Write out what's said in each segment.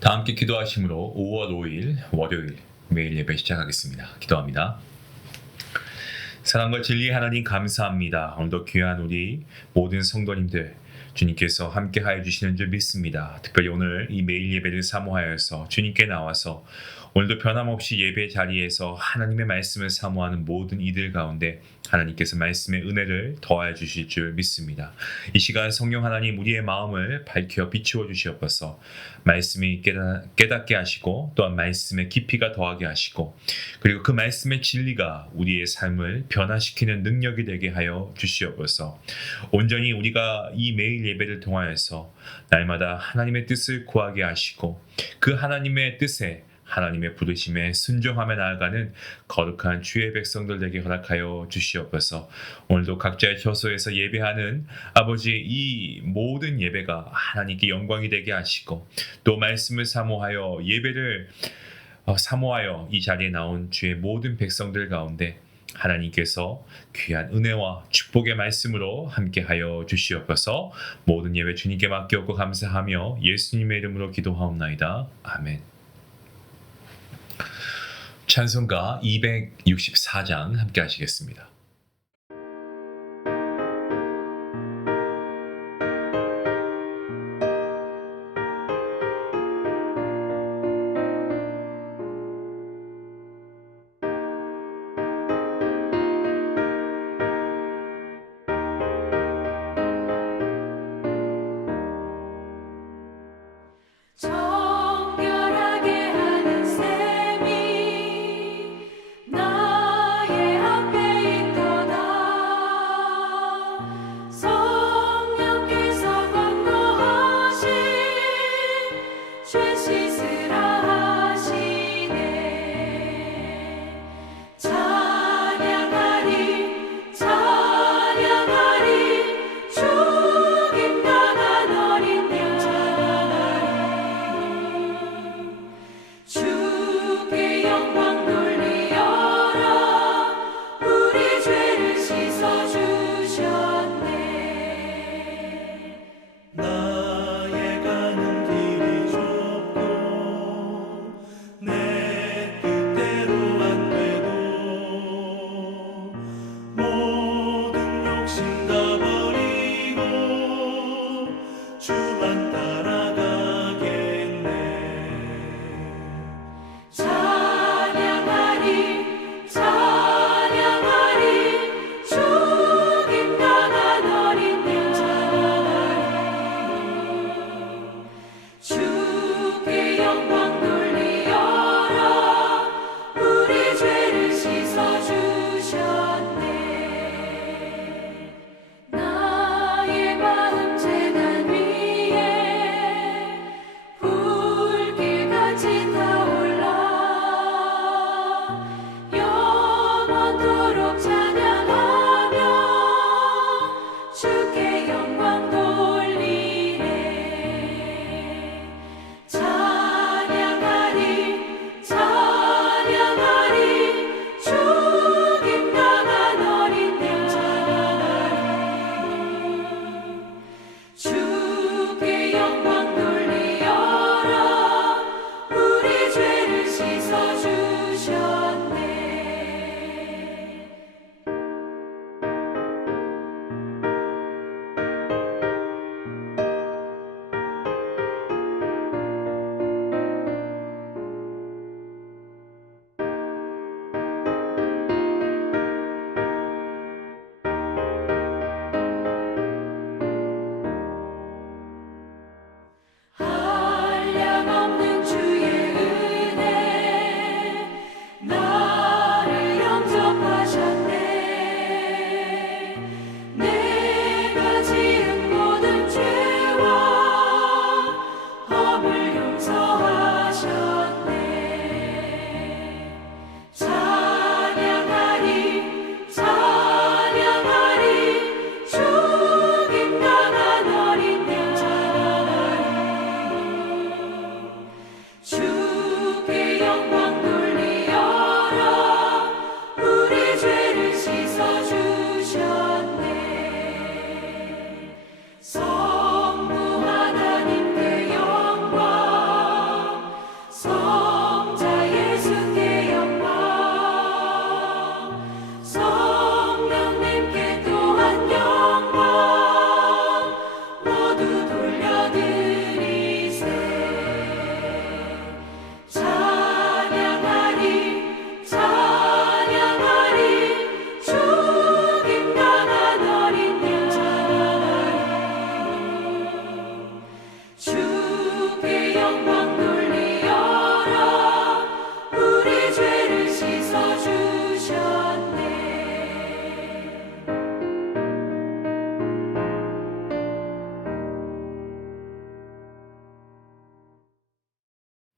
다 함께 기도하심으로 5월 5일 월요일 매일 예배 시작하겠습니다. 기도합니다. 사랑과 진리 하나님 감사합니다. 오늘도 귀한 우리 모든 성도님들 주님께서 함께하여 주시는 줄 믿습니다. 특별히 오늘 이 매일 예배를 사모하여서 주님께 나와서 오늘도 변함없이 예배 자리에서 하나님의 말씀을 사모하는 모든 이들 가운데 하나님께서 말씀의 은혜를 더하여 주실 줄 믿습니다. 이 시간 성령 하나님 우리의 마음을 밝혀 비추어 주시옵소서. 말씀이 깨닫게 하시고 또한 말씀의 깊이가 더하게 하시고 그리고 그 말씀의 진리가 우리의 삶을 변화시키는 능력이 되게 하여 주시옵소서. 온전히 우리가 이 매일 예배를 통하여서 날마다 하나님의 뜻을 구하게 하시고 그 하나님의 뜻에 하나님의 부르심에 순종하며 나아가는 거룩한 주의 백성들 되게 허락하여 주시옵소서. 오늘도 각자의 처소에서 예배하는 아버지 이 모든 예배가 하나님께 영광이 되게 하시고 또 말씀을 사모하여 예배를 사모하여 이 자리에 나온 주의 모든 백성들 가운데 하나님께서 귀한 은혜와 축복의 말씀으로 함께하여 주시옵소서. 모든 예배 주님께 맡기옵고 감사하며 예수님의 이름으로 기도하옵나이다. 아멘. 찬송가 264장 함께 하시겠습니다. 정결하게 하는 셈이 나의 앞에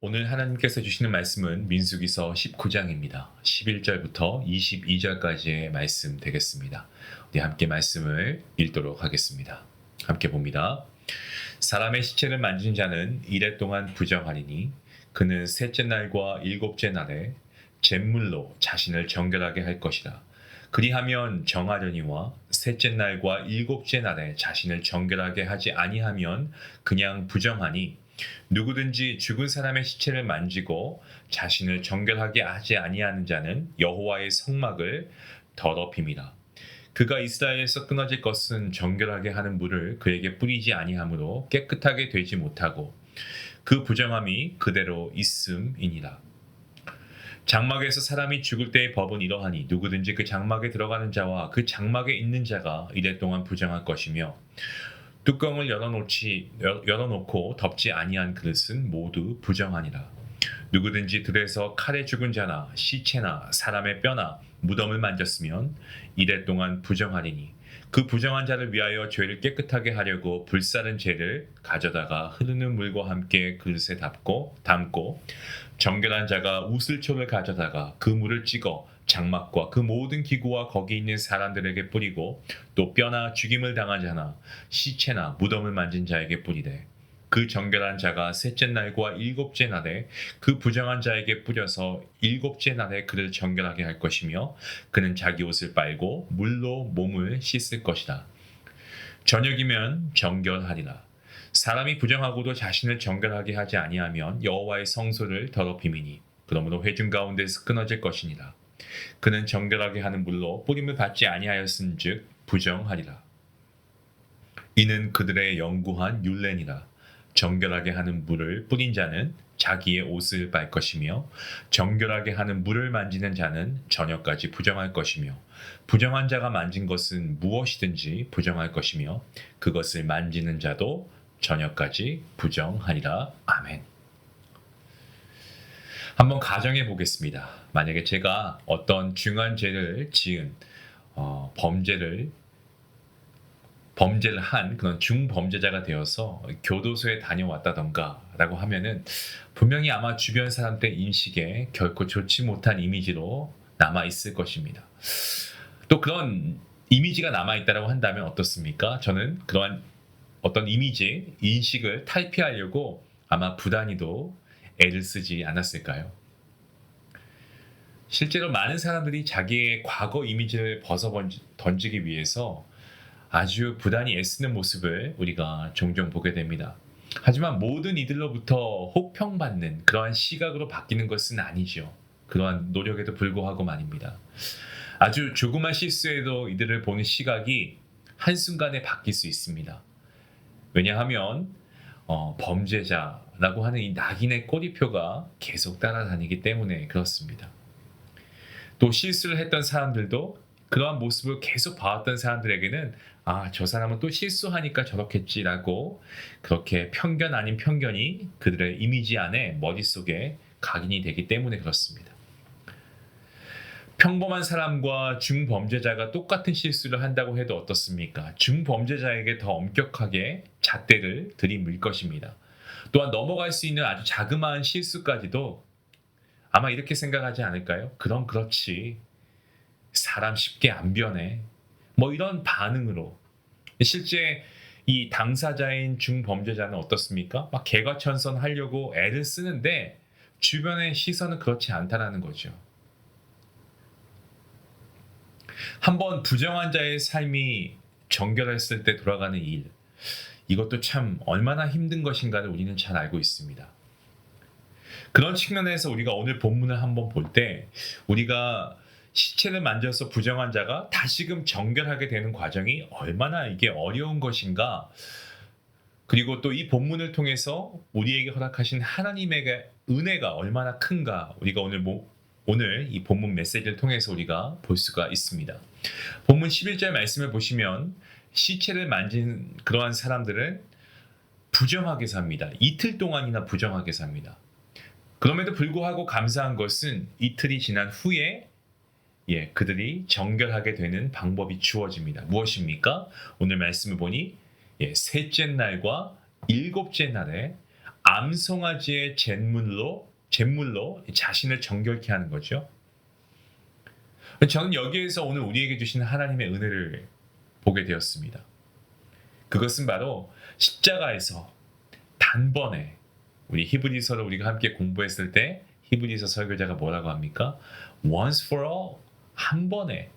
오늘 하나님께서 주시는 말씀은 민수기서 19장입니다. 11절부터 22절까지의 말씀 되겠습니다. 우리 함께 말씀을 읽도록 하겠습니다. 함께 봅니다. 사람의 시체를 만진 자는 이래 동안 부정하리니 그는 셋째 날과 일곱째 날에 잿물로 자신을 정결하게 할 것이라. 그리하면 정하려니와 셋째 날과 일곱째 날에 자신을 정결하게 하지 아니하면 그냥 부정하니 누구든지 죽은 사람의 시체를 만지고 자신을 정결하게 하지 아니하는 자는 여호와의 성막을 더럽힘이라. 그가 이스라엘에서 끊어질 것은 정결하게 하는 물을 그에게 뿌리지 아니하므로 깨끗하게 되지 못하고 그 부정함이 그대로 있음이니라. 장막에서 사람이 죽을 때의 법은 이러하니 누구든지 그 장막에 들어가는 자와 그 장막에 있는 자가 이래 동안 부정할 것이며 뚜껑을 열어놓고 덮지 아니한 그릇은 모두 부정하니라. 누구든지 들에서 칼에 죽은 자나 시체나 사람의 뼈나 무덤을 만졌으면 이래 동안 부정하리니 그 부정한 자를 위하여 죄를 깨끗하게 하려고 불사른 재를 가져다가 흐르는 물과 함께 그릇에 담고 정결한 자가 우슬초를 가져다가 그 물을 찍어 장막과 그 모든 기구와 거기 있는 사람들에게 뿌리고 또 뼈나 죽임을 당한 자나 시체나 무덤을 만진 자에게 뿌리되 그 정결한 자가 셋째 날과 일곱째 날에 그 부정한 자에게 뿌려서 일곱째 날에 그를 정결하게 할 것이며 그는 자기 옷을 빨고 물로 몸을 씻을 것이다. 저녁이면 정결하리라. 사람이 부정하고도 자신을 정결하게 하지 아니하면 여호와의 성소를 더럽힘이니 그러므로 회중 가운데서 끊어질 것이니라. 그는 정결하게 하는 물로 뿌림을 받지 아니하였은즉 부정하리라. 이는 그들의 영구한 율례니라. 정결하게 하는 물을 뿌린 자는 자기의 옷을 빨 것이며 정결하게 하는 물을 만지는 자는 저녁까지 부정할 것이며 부정한 자가 만진 것은 무엇이든지 부정할 것이며 그것을 만지는 자도 저녁까지 부정하리라. 아멘. 한번 가정해 보겠습니다. 만약에 제가 어떤 중한 죄를 지은 범죄를 한 그런 중범죄자가 되어서 교도소에 다녀왔다던가 라고 하면은 분명히 아마 주변 사람들 인식에 결코 좋지 못한 이미지로 남아 있을 것입니다. 또 그런 이미지가 남아 있다고 한다면 어떻습니까? 저는 그러한 어떤 이미지, 인식을 탈피하려고 아마 부단히도 애를 쓰지 않았을까요? 실제로 많은 사람들이 자기의 과거 이미지를 던지기 위해서 아주 부단히 애쓰는 모습을 우리가 종종 보게 됩니다. 하지만 모든 이들로부터 호평받는 그러한 시각으로 바뀌는 것은 아니죠. 그러한 노력에도 불구하고 말입니다. 아주 조그만 실수에도 이들을 보는 시각이 한순간에 바뀔 수 있습니다. 왜냐하면 범죄자라고 하는 이 낙인의 꼬리표가 계속 따라다니기 때문에 그렇습니다. 또 실수를 했던 사람들도 그러한 모습을 계속 봐왔던 사람들에게는 저 사람은 또 실수하니까 저렇겠지라고 그렇게 편견 아닌 편견이 그들의 이미지 안에 머릿속에 각인이 되기 때문에 그렇습니다. 평범한 사람과 중범죄자가 똑같은 실수를 한다고 해도 어떻습니까? 중범죄자에게 더 엄격하게 잣대를 들이밀 것입니다. 또한 넘어갈 수 있는 아주 자그마한 실수까지도 아마 이렇게 생각하지 않을까요? 그럼 그렇지. 사람 쉽게 안 변해. 이런 반응으로. 실제 이 당사자인 중범죄자는 어떻습니까? 막 개과천선하려고 애를 쓰는데 주변의 시선은 그렇지 않다라는 거죠. 한번 부정한 자의 삶이 정결했을 때 돌아가는 일, 이것도 참 얼마나 힘든 것인가를 우리는 잘 알고 있습니다. 그런 측면에서 우리가 오늘 본문을 한번 볼 때 우리가 시체를 만져서 부정한 자가 다시금 정결하게 되는 과정이 얼마나 이게 어려운 것인가, 그리고 또 이 본문을 통해서 우리에게 허락하신 하나님의 은혜가 얼마나 큰가 우리가 오늘 이 본문 메시지를 통해서 우리가 볼 수가 있습니다. 본문 11절 말씀을 보시면 시체를 만진 그러한 사람들은 부정하게 삽니다. 이틀 동안이나 부정하게 삽니다. 그럼에도 불구하고 감사한 것은 이틀이 지난 후에 그들이 정결하게 되는 방법이 주어집니다. 무엇입니까? 오늘 말씀을 보니 셋째 날과 일곱째 날에 암송아지의 잿물로 자신을 정결케 하는 거죠. 저는 여기에서 오늘 우리에게 주시는 하나님의 은혜를 보게 되었습니다. 그것은 바로 십자가에서 단번에 우리 히브리서를 우리가 함께 공부했을 때 히브리서 설교자가 뭐라고 합니까? Once for all, 한 번에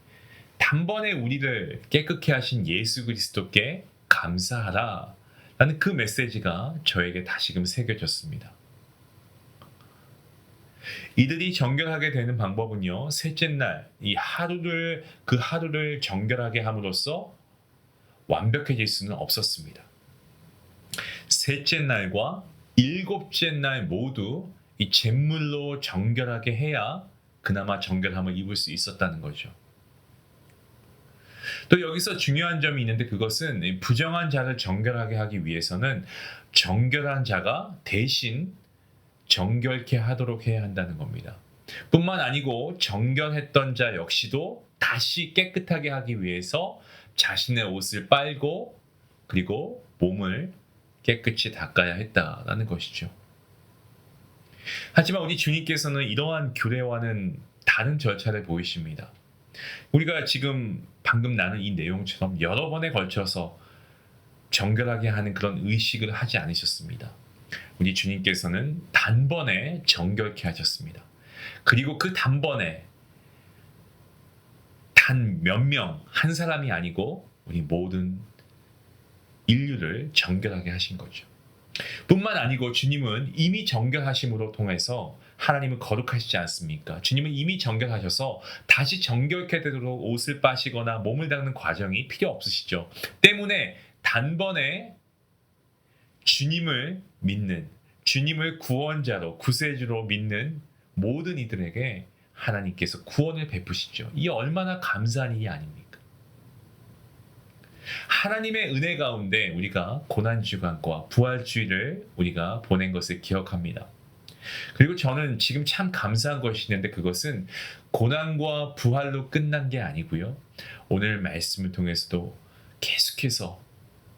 단번에 우리를 깨끗게 하신 예수 그리스도께 감사하라 라는 그 메시지가 저에게 다시금 새겨졌습니다. 이들이 정결하게 되는 방법은요, 셋째 날 그 하루를 정결하게 함으로써 완벽해질 수는 없었습니다. 셋째 날과 일곱째 날 모두 이 잿물로 정결하게 해야 그나마 정결함을 입을 수 있었다는 거죠. 또 여기서 중요한 점이 있는데 그것은 부정한 자를 정결하게 하기 위해서는 정결한 자가 대신 정결케 하도록 해야 한다는 겁니다. 뿐만 아니고 정결했던 자 역시도 다시 깨끗하게 하기 위해서 자신의 옷을 빨고 그리고 몸을 깨끗이 닦아야 했다라는 것이죠. 하지만 우리 주님께서는 이러한 규례와는 다른 절차를 보이십니다. 우리가 지금 방금 나눈 이 내용처럼 여러 번에 걸쳐서 정결하게 하는 그런 의식을 하지 않으셨습니다. 우리 주님께서는 단번에 정결케 하셨습니다. 그리고 그 단번에 단 몇 명, 한 사람이 아니고 우리 모든 인류를 정결하게 하신 거죠. 뿐만 아니고 주님은 이미 정결하심으로 통해서 하나님은 거룩하시지 않습니까? 주님은 이미 정결하셔서 다시 정결케 되도록 옷을 빠시거나 몸을 닦는 과정이 필요 없으시죠. 때문에 단번에 주님을 믿는, 주님을 구원자로 구세주로 믿는 모든 이들에게 하나님께서 구원을 베푸시죠. 이게 얼마나 감사한 일이 아닙니까? 하나님의 은혜 가운데 우리가 고난주간과 부활주의를 우리가 보낸 것을 기억합니다. 그리고 저는 지금 참 감사한 것이 있는데 그것은 고난과 부활로 끝난 게 아니고요. 오늘 말씀을 통해서도 계속해서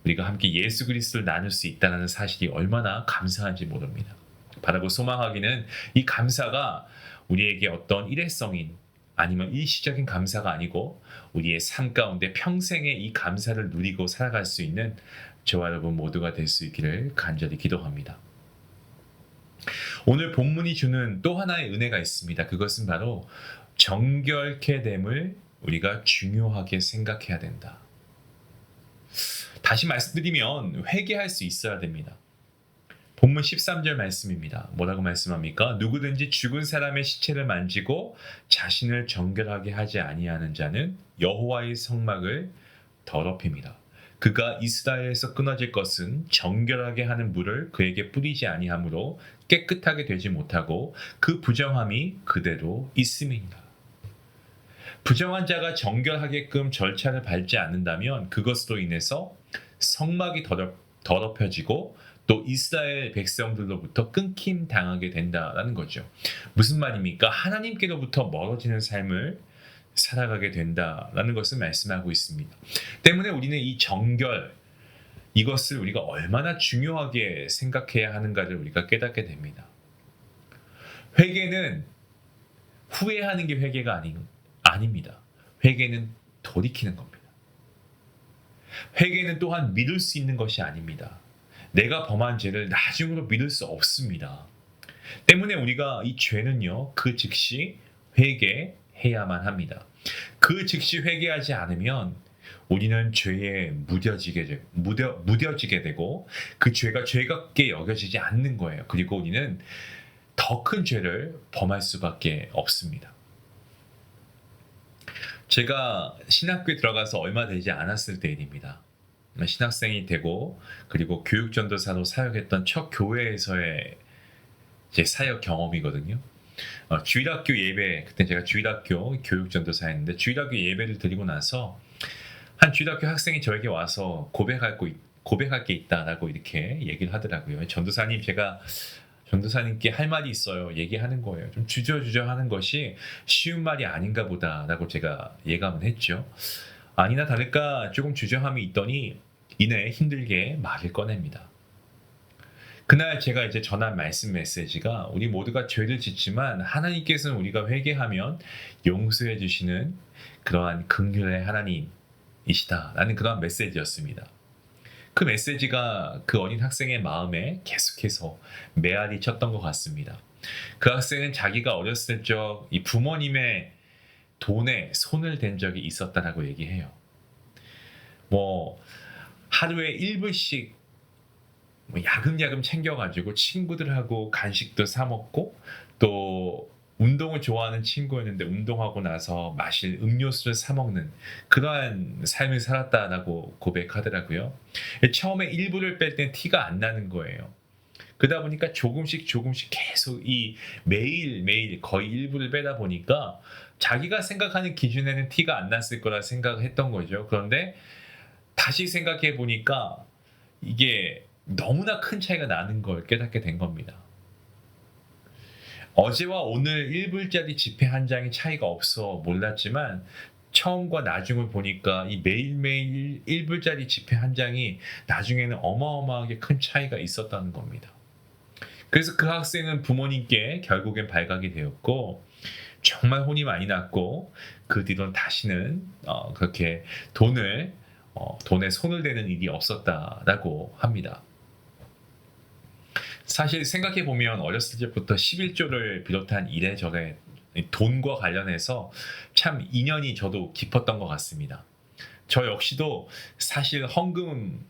우리가 함께 예수 그리스도를 나눌 수 있다는 사실이 얼마나 감사한지 모릅니다. 바라고 소망하기는 이 감사가 우리에게 어떤 일회성인 아니면 일시적인 감사가 아니고 우리의 삶 가운데 평생의 이 감사를 누리고 살아갈 수 있는 저와 여러분 모두가 될 수 있기를 간절히 기도합니다. 오늘 본문이 주는 또 하나의 은혜가 있습니다. 그것은 바로 정결케 됨을 우리가 중요하게 생각해야 된다. 다시 말씀드리면 회개할 수 있어야 됩니다. 본문 13절 말씀입니다. 뭐라고 말씀합니까? 누구든지 죽은 사람의 시체를 만지고 자신을 정결하게 하지 아니하는 자는 여호와의 성막을 더럽힙니다. 그가 이스라엘에서 끊어질 것은 정결하게 하는 물을 그에게 뿌리지 아니하므로 깨끗하게 되지 못하고 그 부정함이 그대로 있음이니라. 부정한 자가 정결하게끔 절차를 밟지 않는다면 그것으로 인해서 성막이 더럽혀지고 또 이스라엘 백성들로부터 끊김 당하게 된다라는 거죠. 무슨 말입니까? 하나님께로부터 멀어지는 삶을 살아가게 된다라는 것을 말씀하고 있습니다. 때문에 우리는 이 정결, 이것을 우리가 얼마나 중요하게 생각해야 하는가를 우리가 깨닫게 됩니다. 회개는 후회하는 게 회개가 아닙니다. 회개는 돌이키는 겁니다. 회개는 또한 미룰 수 있는 것이 아닙니다. 내가 범한 죄를 나중으로 미룰 수 없습니다. 때문에 우리가 이 죄는요, 그 즉시 회개해야만 합니다. 그 즉시 회개하지 않으면 우리는 죄에 무뎌지게 되고 그 죄가 죄같게 여겨지지 않는 거예요. 그리고 우리는 더 큰 죄를 범할 수밖에 없습니다. 제가 신학교에 들어가서 얼마 되지 않았을 때 일입니다. 신학생이 되고 그리고 교육전도사로 사역했던 첫 교회에서의 제 사역 경험이거든요. 주일학교 예배, 그때 제가 주일학교 교육전도사였는데 주일학교 예배를 드리고 나서 한 주일학교 학생이 저에게 와서 고백할 게 있다라고 이렇게 얘기를 하더라고요. 전도사님, 제가 전도사님께 할 말이 있어요. 얘기하는 거예요. 좀 주저주저 하는 것이 쉬운 말이 아닌가 보다라고 제가 예감을 했죠. 아니나 다를까 조금 주저함이 있더니 이내 힘들게 말을 꺼냅니다. 그날 제가 이제 전한 말씀 메시지가 우리 모두가 죄를 짓지만 하나님께서는 우리가 회개하면 용서해 주시는 그러한 긍휼의 하나님이시다라는 그러한 메시지였습니다. 그 메시지가 그 어린 학생의 마음에 계속해서 메아리 쳤던 것 같습니다. 그 학생은 자기가 어렸을 적 이 부모님의 돈에 손을 댄 적이 있었다라고 얘기해요. 뭐 하루에 1불씩 야금야금 챙겨가지고 친구들하고 간식도 사 먹고 또 운동을 좋아하는 친구였는데 운동하고 나서 마실 음료수를 사 먹는 그러한 삶을 살았다라고 고백하더라고요. 처음에 일부를 뺄 땐 티가 안 나는 거예요. 그러다 보니까 조금씩 계속 이 매일매일 거의 일부를 빼다 보니까 자기가 생각하는 기준에는 티가 안 났을 거라 생각을 했던 거죠. 그런데 다시 생각해 보니까 이게 너무나 큰 차이가 나는 걸 깨닫게 된 겁니다. 어제와 오늘 1불짜리 지폐 한 장의 차이가 없어 몰랐지만 처음과 나중을 보니까 이 매일매일 1불짜리 지폐 한 장이 나중에는 어마어마하게 큰 차이가 있었다는 겁니다. 그래서 그 학생은 부모님께 결국엔 발각이 되었고 정말 혼이 많이 났고 그 뒤로는 다시는 그렇게 돈에 손을 대는 일이 없었다라고 합니다. 사실 생각해 보면 어렸을 때부터 11조를 비롯한 이래저래 돈과 관련해서 참 인연이 저도 깊었던 것 같습니다. 저 역시도 사실 헌금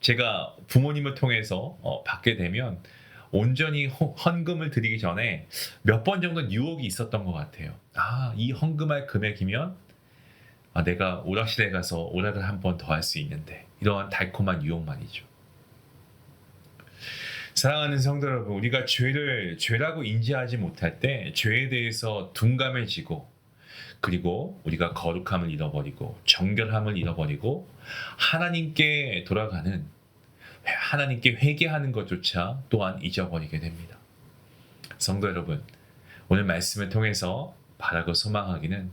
제가 부모님을 통해서 받게 되면 온전히 헌금을 드리기 전에 몇 번 정도 유혹이 있었던 것 같아요. 이 헌금할 금액이면 내가 오락실에 가서 오락을 한 번 더 할 수 있는데 이러한 달콤한 유혹만이죠. 사랑하는 성도 여러분, 우리가 죄라고 인지하지 못할 때 죄에 대해서 둔감해지고 그리고 우리가 거룩함을 잃어버리고 정결함을 잃어버리고 하나님께 돌아가는 하나님께 회개하는 것조차 또한 잊어버리게 됩니다. 성도 여러분, 오늘 말씀을 통해서 바라고 소망하기는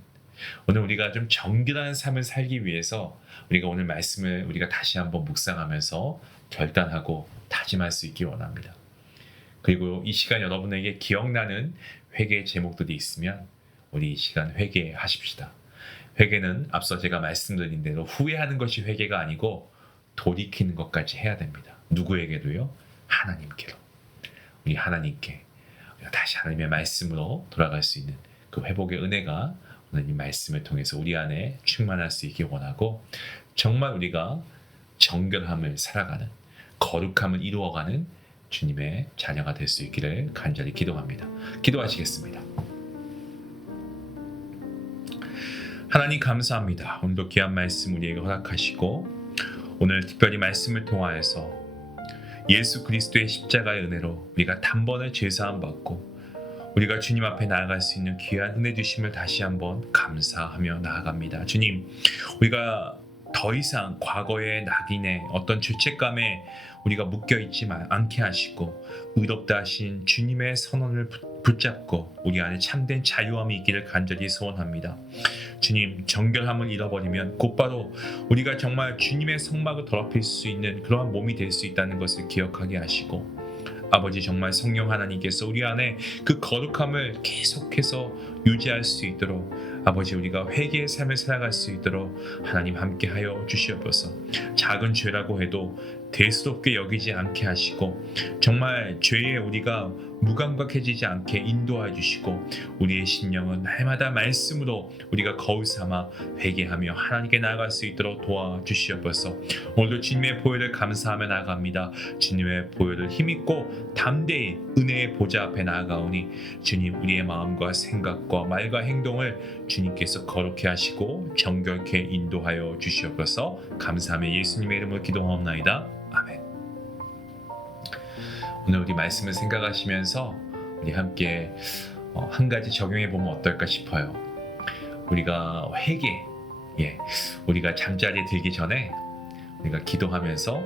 오늘 우리가 좀 정결한 삶을 살기 위해서 우리가 오늘 말씀을 우리가 다시 한번 묵상하면서 결단하고 다짐할 수 있기 원합니다. 그리고 이 시간 여러분에게 기억나는 회개의 제목들이 있으면 우리 이 시간 회개하십시다. 회개는 앞서 제가 말씀드린 대로 후회하는 것이 회개가 아니고 돌이키는 것까지 해야 됩니다. 누구에게도요? 하나님께로. 우리 하나님께 다시 하나님의 말씀으로 돌아갈 수 있는 그 회복의 은혜가 오늘 이 말씀을 통해서 우리 안에 충만할 수 있기 원하고 정말 우리가 정결함을 살아가는 거룩함을 이루어가는 주님의 자녀가 될 수 있기를 간절히 기도합니다. 기도하시겠습니다. 하나님 감사합니다. 오늘도 귀한 말씀 우리에게 허락하시고 오늘 특별히 말씀을 통하여서 예수 그리스도의 십자가의 은혜로 우리가 단번에 죄사함 받고 우리가 주님 앞에 나아갈 수 있는 귀한 은혜 주심을 다시 한번 감사하며 나아갑니다. 주님, 우리가 더 이상 과거의 낙인에 어떤 죄책감에 우리가 묶여있지 않게 하시고 의롭다 하신 주님의 선언을 붙잡고 우리 안에 참된 자유함이 있기를 간절히 소원합니다. 주님, 정결함을 잃어버리면 곧바로 우리가 정말 주님의 성막을 더럽힐 수 있는 그러한 몸이 될 수 있다는 것을 기억하게 하시고 아버지 정말 성령 하나님께서 우리 안에 그 거룩함을 계속해서 유지할 수 있도록 아버지 우리가 회개의 삶을 살아갈 수 있도록 하나님 함께하여 주시옵소서. 작은 죄라고 해도 대수롭게 여기지 않게 하시고 정말 죄에 우리가 무감각해지지 않게 인도해 주시고 우리의 심령은 날마다 말씀으로 우리가 거울 삼아 회개하며 하나님께 나아갈 수 있도록 도와주시옵소서. 오늘도 주님의 보혈을 감사하며 나아갑니다. 주님의 보혈을 힘있고 담대히 은혜의 보좌 앞에 나아가오니 주님 우리의 마음과 생각과 말과 행동을 주님께서 거룩히 하시고 정결케 인도하여 주시옵소서. 감사하며 예수님의 이름으로 기도하옵나이다. 아멘. 오늘 우리 말씀을 생각하시면서 우리 함께 한 가지 적용해 보면 어떨까 싶어요. 우리가 회개, 우리가 잠자리에 들기 전에 우리가 기도하면서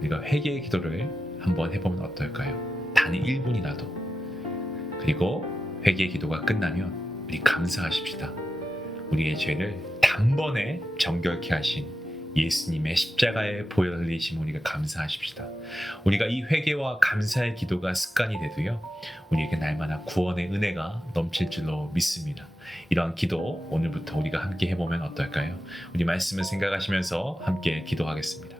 우리가 회개의 기도를 한번 해보면 어떨까요? 단 1분이라도. 그리고 회개의 기도가 끝나면 우리 감사하십시다. 우리의 죄를 단번에 정결케 하신 예수님의 십자가의 보혈 흘리심 우리가 감사하십시다. 우리가 이 회개와 감사의 기도가 습관이 돼도요, 우리에게 날마다 구원의 은혜가 넘칠 줄로 믿습니다. 이러한 기도 오늘부터 우리가 함께 해보면 어떨까요? 우리 말씀을 생각하시면서 함께 기도하겠습니다.